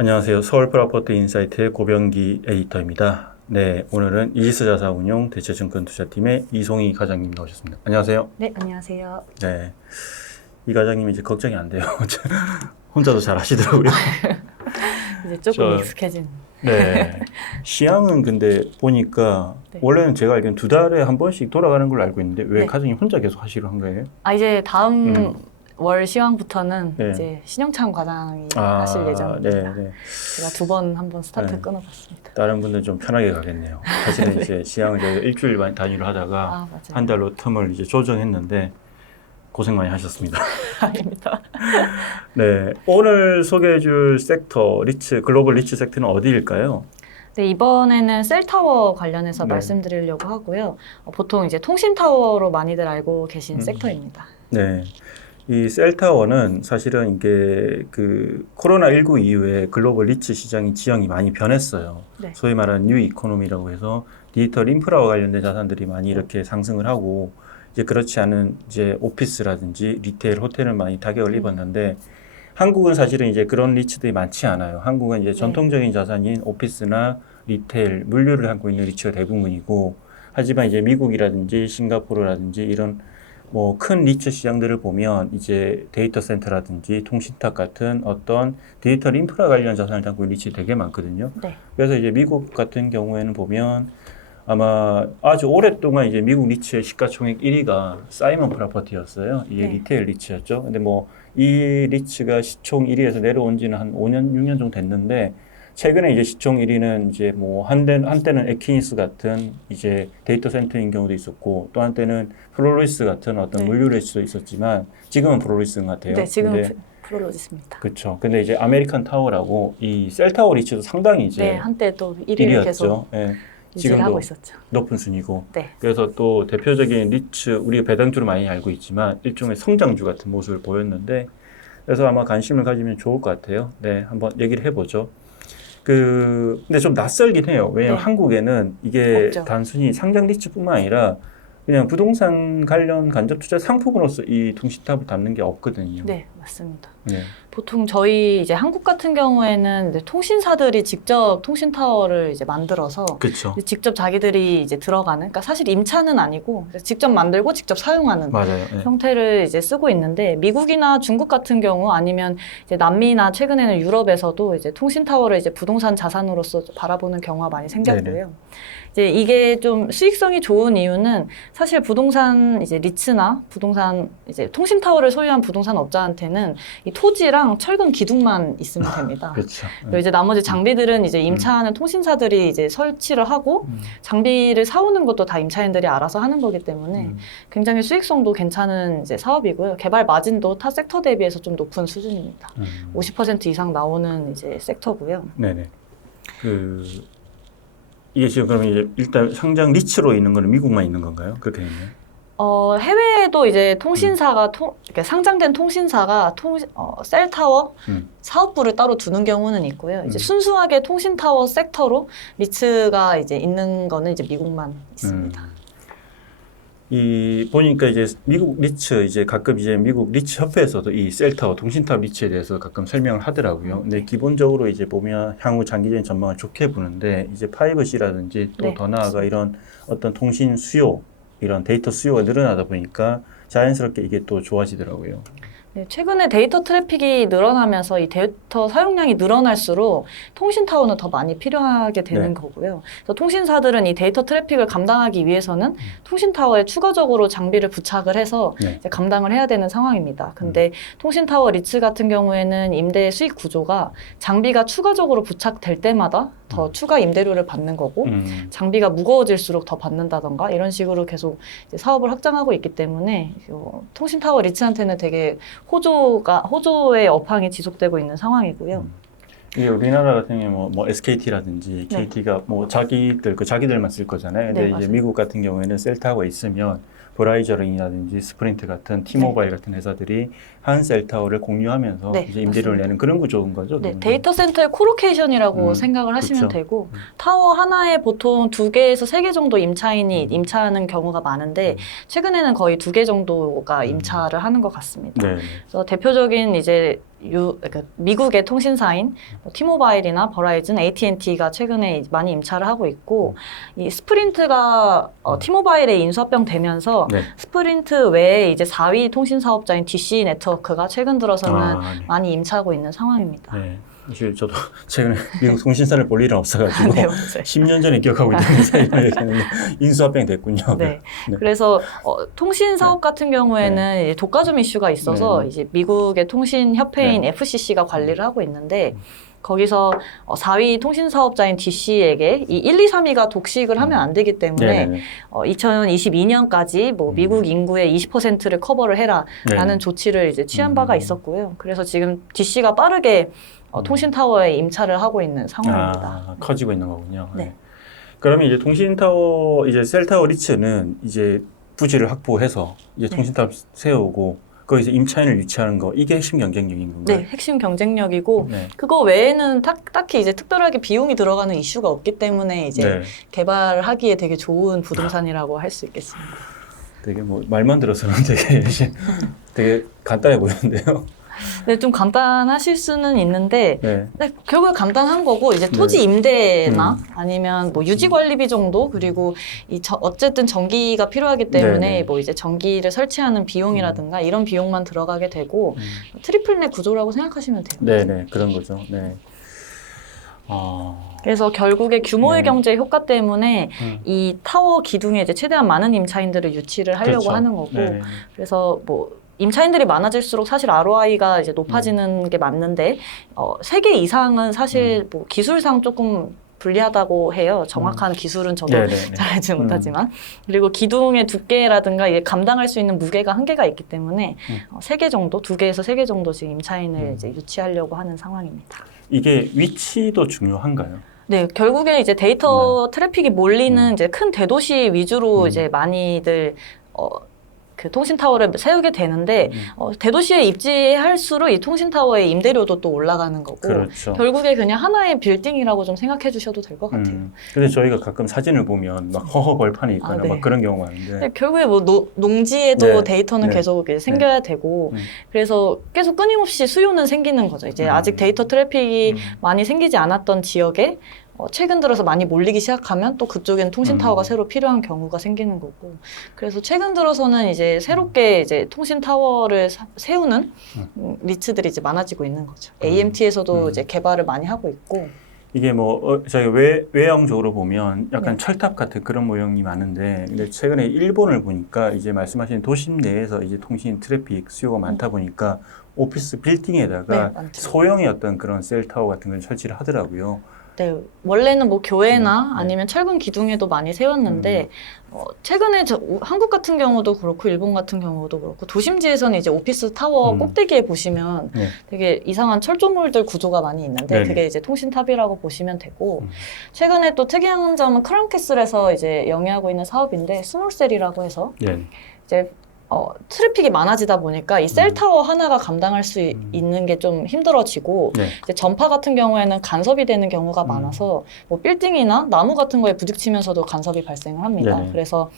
안녕하세요. 서울 프라포트 인사이트의 고병기 에디터입니다. 네, 오늘은 이지스 자산운용 대체증권투자팀의 이송희 과장님 나오셨습니다. 안녕하세요. 네, 안녕하세요. 네, 이 과장님이 이제 걱정이 안 돼요. 혼자도 잘 하시더라고요. 이제 조금 익숙해진. 네, 시향은 근데 보니까 네. 원래는 제가 알기로는 2달에 한 번씩 돌아가는 걸로 알고 있는데 왜 네. 과장님 혼자 계속 하시려 한 거예요? 이제 다음 월 시황부터는 네. 이제 신영찬 과장이 하실 예정입니다. 네, 네. 제가 두 번 한번 스타트 네. 끊어봤습니다. 다른 분들은 좀 편하게 가겠네요. 사실은 이제 시향을 저희가 일주일 단위로 하다가 맞아요. 한 달로 텀을 이제 조정했는데 고생 많이 하셨습니다. 아닙니다. 네, 오늘 소개해줄 섹터 글로벌 리츠 섹터는 어디일까요? 네, 이번에는 셀타워 관련해서 네. 말씀드리려고 하고요. 보통 이제 통신타워로 많이들 알고 계신 섹터입니다. 네, 이 셀타워는 사실은 이게 그 코로나19 이후에 글로벌 리츠 시장의 지형이 많이 변했어요. 네. 소위 말하는 뉴 이코노미라고 해서 디지털 인프라와 관련된 자산들이 많이 이렇게 상승을 하고 이제 그렇지 않은 이제 오피스라든지 리테일, 호텔은 많이 타격을 입었는데 한국은 사실은 이제 그런 리츠들이 많지 않아요. 한국은 이제 전통적인 자산인 오피스나 리테일, 물류를 갖고 있는 리츠가 대부분이고 하지만 이제 미국이라든지 싱가포르라든지 이런 뭐 큰 리츠 시장들을 보면 이제 데이터 센터라든지 통신탑 같은 어떤 디지털 인프라 관련 자산을 담고 있는 리츠 되게 많거든요. 네. 그래서 이제 미국 같은 경우에는 보면 아마 아주 오랫동안 이제 미국 리츠의 시가총액 1위가 사이먼 프로퍼티였어요. 이게 네. 리테일 리츠였죠. 근데 뭐 이 리츠가 시총 1위에서 내려온 지는 한 5년, 6년 정도 됐는데 최근에 이제 시총 1위는 이제 뭐 한때는 에키니스 같은 이제 데이터 센터인 경우도 있었고 또 한때는 프로로이스 같은 어떤 네. 물류 리츠도 있었지만 지금은 프로로이스인 것 같아요. 네, 지금은 근데 프로로지스입니다. 그렇죠. 근데 이제 아메리칸 타워라고 이 셀타워 리츠도 상당히 이제 네, 한때 또 1위를 계속 예. 유지를 하고 지금도 있었죠. 높은 순위고 네. 그래서 또 대표적인 리츠 우리가 배당주로 많이 알고 있지만 일종의 성장주 같은 모습을 보였는데 그래서 아마 관심을 가지면 좋을 것 같아요. 네, 한번 얘기를 해보죠. 근데 좀 낯설긴 해요. 왜냐하면 네. 한국에는 이게 없죠. 단순히 상장 리츠뿐만 아니라 그냥 부동산 관련 간접 투자 상품으로서 이 통신탑을 담는 게 없거든요. 네, 맞습니다. 네. 보통 저희 이제 한국 같은 경우에는 이제 통신사들이 직접 통신타워를 이제 만들어서 그렇죠. 직접 자기들이 이제 들어가는, 그러니까 사실 임차는 아니고 직접 만들고 직접 사용하는 맞아요. 네. 형태를 이제 쓰고 있는데 미국이나 중국 같은 경우 아니면 이제 남미나 최근에는 유럽에서도 이제 통신타워를 이제 부동산 자산으로서 바라보는 경우가 많이 생겼고요. 네네. 이제 이게 좀 수익성이 좋은 이유는 사실 부동산 이제 리츠나 부동산 이제 통신타워를 소유한 부동산 업자한테는 이 토지랑 철근 기둥만 있으면 됩니다. 그렇죠. 그리고 이제 나머지 장비들은 이제 임차하는 통신사들이 이제 설치를 하고 장비를 사오는 것도 다 임차인들이 알아서 하는 거기 때문에 굉장히 수익성도 괜찮은 이제 사업이고요. 개발 마진도 타 섹터 대비해서 좀 높은 수준입니다. 50% 이상 나오는 이제 섹터고요. 네네. 이게 지금 그러면 이제 일단 상장 리츠로 있는 거는 미국만 있는 건가요? 그렇게 되나요? 해외에도 이제 통신사가 이렇게 상장된 통신사가 셀타워 사업부를 따로 두는 경우는 있고요. 이제 순수하게 통신타워 섹터로 리츠가 이제 있는 거는 이제 미국만 있습니다. 보니까 이제 미국 리츠 이제 가끔 이제 미국 리츠 협회에서도 이 셀타워 통신탑 리츠에 대해서 가끔 설명을 하더라고요. 근데 기본적으로 이제 보면 향후 장기적인 전망을 좋게 보는데 이제 5G라든지 또 더 나아가 이런 어떤 통신 수요 이런 데이터 수요가 늘어나다 보니까 자연스럽게 이게 또 좋아지더라고요. 네, 최근에 데이터 트래픽이 늘어나면서 이 데이터 사용량이 늘어날수록 통신타워는 더 많이 필요하게 되는 거고요. 그래서 통신사들은 이 데이터 트래픽을 감당하기 위해서는 통신타워에 추가적으로 장비를 부착을 해서 이제 감당을 해야 되는 상황입니다. 근데 통신타워 리츠 같은 경우에는 임대 수익 구조가 장비가 추가적으로 부착될 때마다 더 추가 임대료를 받는 거고 장비가 무거워질수록 더 받는다던가 이런 식으로 계속 이제 사업을 확장하고 있기 때문에 통신타워 리츠한테는 되게 호조의 업황이 지속되고 있는 상황이고요. 이게 우리나라 같은 경우 뭐 SKT라든지 KT가 뭐 자기들만 쓸 거잖아요. 근데 이제 미국 같은 경우에는 셀타워가 있으면 브라이저링이라든지 스프린트 같은 티모바일 같은 회사들이 한 셀타워를 공유하면서 이제 임대료를 내는 그런 구조인 거죠. 네, 데이터 센터의 코로케이션이라고 생각을 하시면 되고 타워 하나에 보통 2개에서 3개 정도 임차인이 임차하는 경우가 많은데 최근에는 거의 2개 정도가 임차를 하는 것 같습니다. 그래서 대표적인 이제 그러니까 미국의 통신사인 뭐 T-모바일이나 버라이즌, AT&T가 최근에 많이 임차를 하고 있고 이 스프린트가 T-모바일에 인수합병 되면서 네. 스프린트 외에 이제 4위 통신 사업자인 DC 네트워크가 최근 들어서는 네. 많이 임차하고 있는 상황입니다. 네. 사실 저도 최근에 미국 통신사를 볼 일은 없어가지고 네, 맞아요. 10년 전에 기억하고 있던 사이만 얘기했는데 인수합병 됐군요. 네. 네. 그래서 통신 사업 같은 경우에는 이제 독과점 이슈가 있어서 네. 이제 미국의 통신 협회인 FCC가 관리를 하고 있는데 거기서 4위 통신 사업자인 DC에게 이 1, 2, 3위가 독식을 하면 안 되기 때문에 네네네. 2022년까지 뭐 미국 인구의 20%를 커버를 해라라는 네. 조치를 이제 취한 바가 있었고요. 그래서 지금 DC가 빠르게 통신 타워에 임차를 하고 있는 상황입니다. 커지고 있는 거군요. 네. 그러면 이제 통신타워, 이제 셀타워 리츠는 이제 부지를 확보해서 이제 네. 통신타워 세우고 거기서 임차인을 유치하는 거, 이게 핵심 경쟁력인 건가요? 네, 핵심 경쟁력이고 네. 그거 외에는 딱히 이제 특별하게 비용이 들어가는 이슈가 없기 때문에 이제 네. 개발하기에 되게 좋은 부동산이라고 할 수 있겠습니다. 되게 뭐 말만 들어서는 되게 간단해 보이는데요. 네, 좀 간단하실 수는 있는데 네. 네, 결국 간단한 거고 이제 토지 네. 임대나 아니면 뭐 유지 관리비 정도 그리고 어쨌든 전기가 필요하기 때문에 네네. 뭐 이제 전기를 설치하는 비용이라든가 이런 비용만 들어가게 되고 트리플넷 구조라고 생각하시면 돼요. 네네, 그런 거죠. 네. 그래서 결국에 규모의 네. 경제 효과 때문에 이 타워 기둥에 이제 최대한 많은 임차인들을 유치를 하려고 그렇죠. 하는 거고 네. 그래서 뭐 임차인들이 많아질수록 사실 ROI가 이제 높아지는 게 맞는데 3개 이상은 사실 뭐 기술상 조금 불리하다고 해요. 정확한 기술은 저도 네네네. 잘 알지 못하지만 그리고 기둥의 두께라든가 이게 감당할 수 있는 무게가 한계가 있기 때문에 3개 정도, 2개에서 3개 정도 지금 임차인을 이제 유치하려고 하는 상황입니다. 이게 위치도 중요한가요? 네, 결국에 이제 데이터 트래픽이 몰리는 이제 큰 대도시 위주로 이제 많이들 그 통신타워를 세우게 되는데 대도시에 입지할수록 이 통신타워의 임대료도 또 올라가는 거고 그렇죠. 결국에 그냥 하나의 빌딩이라고 좀 생각해 주셔도 될 것 같아요. 근데 저희가 가끔 사진을 보면 막 허허 벌판이 있거나 네. 막 그런 경우가 많은데 근데 결국에 뭐 농지에도 네. 데이터는 네. 계속 이제 생겨야 되고 그래서 계속 끊임없이 수요는 생기는 거죠. 이제 아직 데이터 트래픽이 많이 생기지 않았던 지역에 최근 들어서 많이 몰리기 시작하면 또 그쪽엔 통신타워가 새로 필요한 경우가 생기는 거고. 그래서 최근 들어서는 이제 새롭게 이제 통신타워를 세우는 리츠들이 이제 많아지고 있는 거죠. AMT에서도 이제 개발을 많이 하고 있고. 이게 뭐 저희 외형적으로 보면 약간 철탑 같은 그런 모형이 많은데 근데 최근에 일본을 보니까 이제 말씀하신 도심 내에서 이제 통신 트래픽 수요가 많다 보니까 오피스 빌딩에다가 네, 소형의 어떤 그런 셀타워 같은 걸 설치를 하더라고요. 네, 원래는 뭐 교회나 아니면 철근 기둥에도 많이 세웠는데 최근에 한국 같은 경우도 그렇고 일본 같은 경우도 그렇고 도심지에서는 이제 오피스 타워 꼭대기에 보시면 되게 이상한 철조물들 구조가 많이 있는데 그게 이제 통신탑이라고 보시면 되고 최근에 또 특이한 점은 크라운캐슬에서 이제 영위하고 있는 사업인데 스몰셀이라고 해서 이제 트래픽이 많아지다 보니까 이 셀타워 하나가 감당할 수 있는 게 좀 힘들어지고 이제 전파 같은 경우에는 간섭이 되는 경우가 많아서 뭐 빌딩이나 나무 같은 거에 부딪히면서도 간섭이 발생을 합니다. 그래서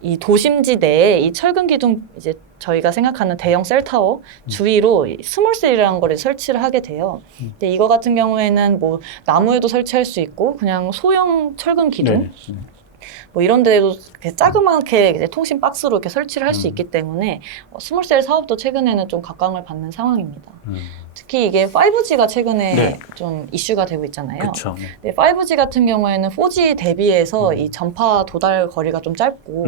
이 도심지 내에 이 철근 기둥 이제 저희가 생각하는 대형 셀타워 주위로 스몰셀이라는 거를 설치를 하게 돼요. 근데 이거 같은 경우에는 뭐 나무에도 설치할 수 있고 그냥 소형 철근 기둥 뭐 이런 데도 자그맣게 이제 통신 박스로 이렇게 설치를 할 수 있기 때문에 스몰셀 사업도 최근에는 좀 각광을 받는 상황입니다. 특히 이게 5G가 최근에 좀 이슈가 되고 있잖아요. 그쵸. 네, 5G 같은 경우에는 4G 대비해서 이 전파 도달 거리가 좀 짧고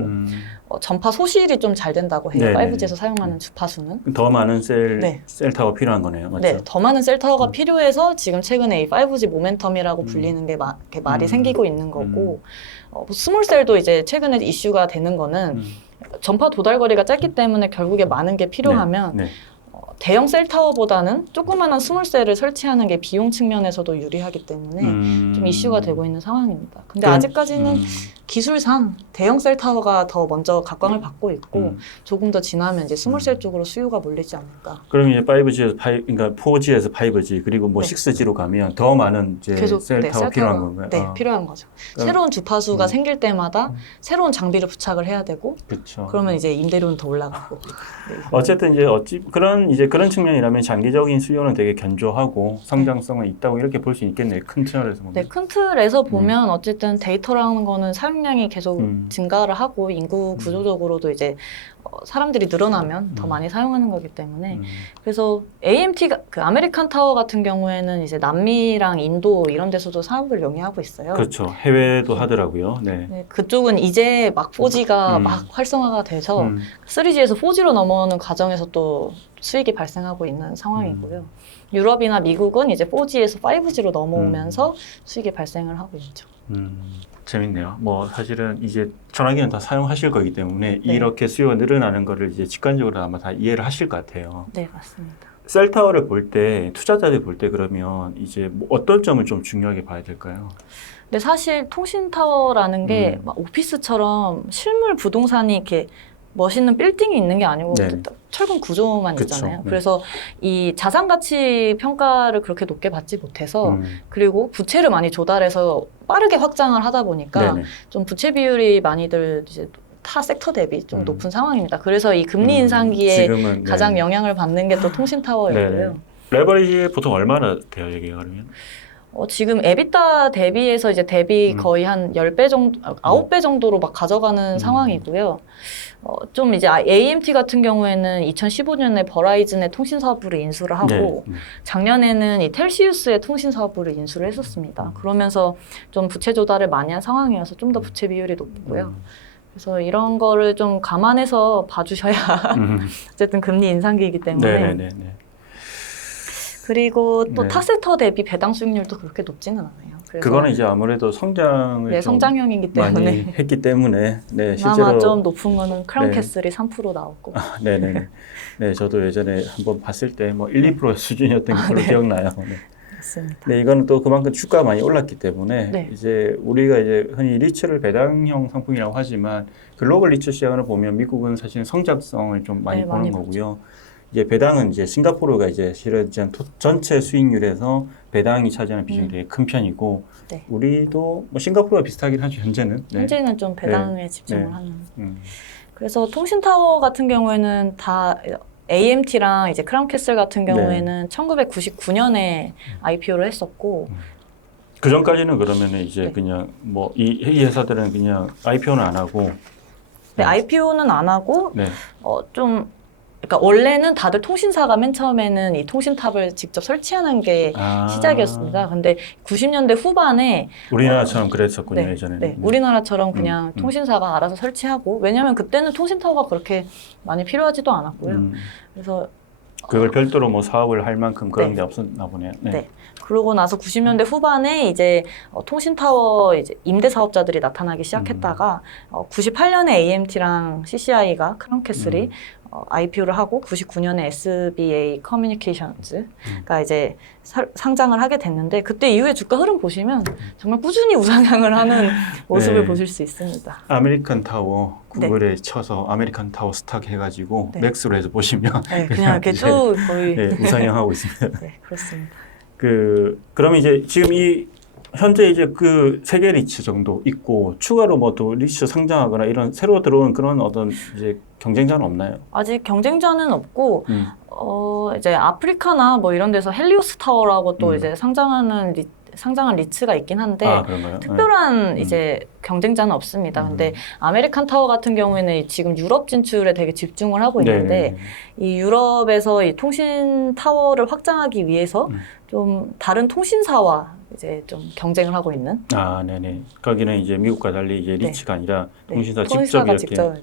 전파 소실이 좀 잘 된다고 해요. 5G에서 사용하는 주파수는. 더 많은 셀타워 필요한 거네요. 맞죠? 네, 더 많은 셀타워가 필요해서 지금 최근에 이 5G 모멘텀이라고 불리는 게 말이 생기고 있는 거고 스몰셀도 이제 최근에 이슈가 되는 거는 전파 도달 거리가 짧기 때문에 결국에 많은 게 필요하면 대형 셀타워보다는 조그마한 스몰셀을 설치하는 게 비용 측면에서도 유리하기 때문에 좀 이슈가 되고 있는 상황입니다. 근데 아직까지는 기술상 대형 셀 타워가 더 먼저 각광을 받고 있고 조금 더 지나면 이제 스몰 셀 쪽으로 수요가 몰리지 않을까. 그럼 이제 5G에서 그러니까 4G에서 5G 그리고 뭐 네. 6G로 가면 더 많은 이제 계속 셀 타워 필요한 건가요? 네, 필요한 거죠. 그럼- 새로운 주파수가 생길 때마다 새로운 장비를 부착을 해야 되고 그렇죠. 그러면 이제 임대료는 더 올라가고. 네, 어쨌든 이제 그런 측면이라면 장기적인 수요는 되게 견조하고 성장성은 있다고 이렇게 볼 수 있겠네요. 큰 틀에서 보면. 네, 큰 틀에서 보면 어쨌든 데이터라는 거는 사용량이 계속 증가를 하고 인구 구조적으로도 이제 사람들이 늘어나면 더 많이 사용하는 거기 때문에 그래서 AMT가 그 아메리칸 타워 같은 경우에는 이제 남미랑 인도 이런 데서도 사업을 영위하고 있어요. 그렇죠. 해외도 하더라고요. 네. 네, 그쪽은 이제 막 4G가 막 활성화가 돼서 3G에서 4G로 넘어오는 과정에서 또 수익이 발생하고 있는 상황이고요. 유럽이나 미국은 이제 4G에서 5G로 넘어오면서 수익이 발생을 하고 있죠. 재밌네요. 뭐 사실은 이제 전화기는 다 사용하실 거기 때문에 네. 이렇게 수요가 늘어나는 거를 이제 직관적으로 아마 다 이해를 하실 것 같아요. 네, 맞습니다. 셀타워를 볼 때 투자자들이 볼 때 그러면 이제 뭐 어떤 점을 좀 중요하게 봐야 될까요? 근데 사실 통신 타워라는 게 막 오피스처럼 실물 부동산이 이렇게 멋있는 빌딩이 있는 게 아니고 네. 철근 구조만 그쵸. 있잖아요. 네. 그래서 이 자산 가치 평가를 그렇게 높게 받지 못해서 그리고 부채를 많이 조달해서 빠르게 확장을 하다 보니까 네네. 좀 부채 비율이 많이들 이제 타 섹터 대비 좀 높은 상황입니다. 그래서 이 금리 인상기에 지금은, 가장 네. 영향을 받는 게 또 통신 타워이고요. 네네. 레버리지 보통 얼마나 돼요, 여기가 그러면? 지금 에비타 대비해서 이제 대비 거의 한 10배 정도, 9배 정도로 막 가져가는 상황이고요. 좀 이제 AMT 같은 경우에는 2015년에 버라이즌의 통신 사업부를 인수를 하고 네. 작년에는 이 텔시우스의 통신 사업부를 인수를 했었습니다. 그러면서 좀 부채 조달을 많이 한 상황이어서 좀 더 부채 비율이 높고요. 그래서 이런 거를 좀 감안해서 봐주셔야 어쨌든 금리 인상기이기 때문에 네네네. 그리고 또 네. 타세터 대비 배당 수익률도 그렇게 높지는 않아요. 그래서 그거는 이제 아무래도 성장을 네, 좀 성장형이기 많이 때문에 했기 때문에 네, 그나마 실제로 좀 높은 거는 크라운 네. 캐슬이 3% 나오고 네네. 네, 저도 예전에 한번 봤을 때 뭐 1, 2% 수준이었던 걸로 네. 기억나요. 네. 맞습니다. 네, 이거는 또 그만큼 주가가 많이 올랐기 때문에 네. 이제 우리가 이제 흔히 리츠를 배당형 상품이라고 하지만 글로벌 리츠 시장을 보면 미국은 사실 성장성을 좀 많이 네, 보는 많이 거고요. 이제 배당은 이제 싱가포르가 이제 실은 전체 수익률에서 배당이 차지하는 비중이 되게 큰 편이고 네. 우리도 뭐 싱가포르와 비슷하긴 하죠 현재는. 네. 현재는 좀 배당에 집중을 네. 하는. 음. 그래서 통신 타워 같은 경우에는 다 AMT랑 이제 크라운 캐슬 같은 경우에는 1999년에 IPO를 했었고 그 전까지는 그러면은 이제 네. 그냥 뭐 이 회사들은 그냥 IPO는 안 하고 네, IPO는 안 하고 네. 좀 그러니까 원래는 다들 통신사가 맨 처음에는 이 통신탑을 직접 설치하는 게 시작이었습니다. 근데 90년대 후반에 우리나라처럼 그랬었군요 네, 예전에는. 네, 우리나라처럼 그냥 통신사가 알아서 설치하고 왜냐하면 그때는 통신타워가 그렇게 많이 필요하지도 않았고요. 그래서 그걸 별도로 뭐 사업을 할 만큼 그런 네. 게 없었나 보네요. 네. 네. 그러고 나서 90년대 후반에 이제 통신타워 이제 임대 사업자들이 나타나기 시작했다가 98년에 AMT랑 CCI가 크라운캐슬이 IPO를 하고 99년에 SBA 커뮤니케이션즈가 이제 상장을 하게 됐는데 그때 이후에 주가 흐름 보시면 정말 꾸준히 우상향을 하는 모습을 네. 보실 수 있습니다. 아메리칸 타워 구글에 쳐서 아메리칸 타워 스탁 해가지고 네. 맥스로 해서 보시면 네, 그냥 이렇게 이제, 쭉 거의 네, 우상향하고 있습니다. 네, 그렇습니다. 그럼 이제 지금 이 현재 이제 그 세계 리츠 정도 있고 추가로 뭐 또 리츠 상장하거나 이런 새로 들어온 그런 어떤 이제 경쟁자는 없나요? 아직 경쟁자는 없고 이제 아프리카나 뭐 이런 데서 헬리오스 타워라고 또 이제 상장한 리츠가 있긴 한데 그런가요? 특별한 이제 경쟁자는 없습니다. 근데 아메리칸 타워 같은 경우에는 지금 유럽 진출에 되게 집중을 하고 있는데 이 유럽에서 이 통신 타워를 확장하기 위해서 좀 다른 통신사와 이제 좀 경쟁을 하고 있는. 네네. 거기는 이제 미국과 달리 이제 리츠가 아니라 통신사 직접 통신사가 이렇게 직접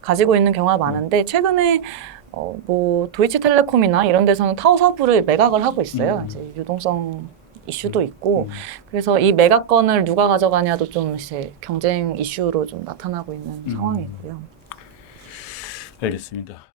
가지고 있는 경우가 많은데 최근에 뭐 도이치텔레콤이나 이런 데서는 타워 사업부를 매각을 하고 있어요. 이제 유동성 이슈도 있고 그래서 이 매각권을 누가 가져가냐도 좀 이제 경쟁 이슈로 좀 나타나고 있는 상황이고요. 알겠습니다.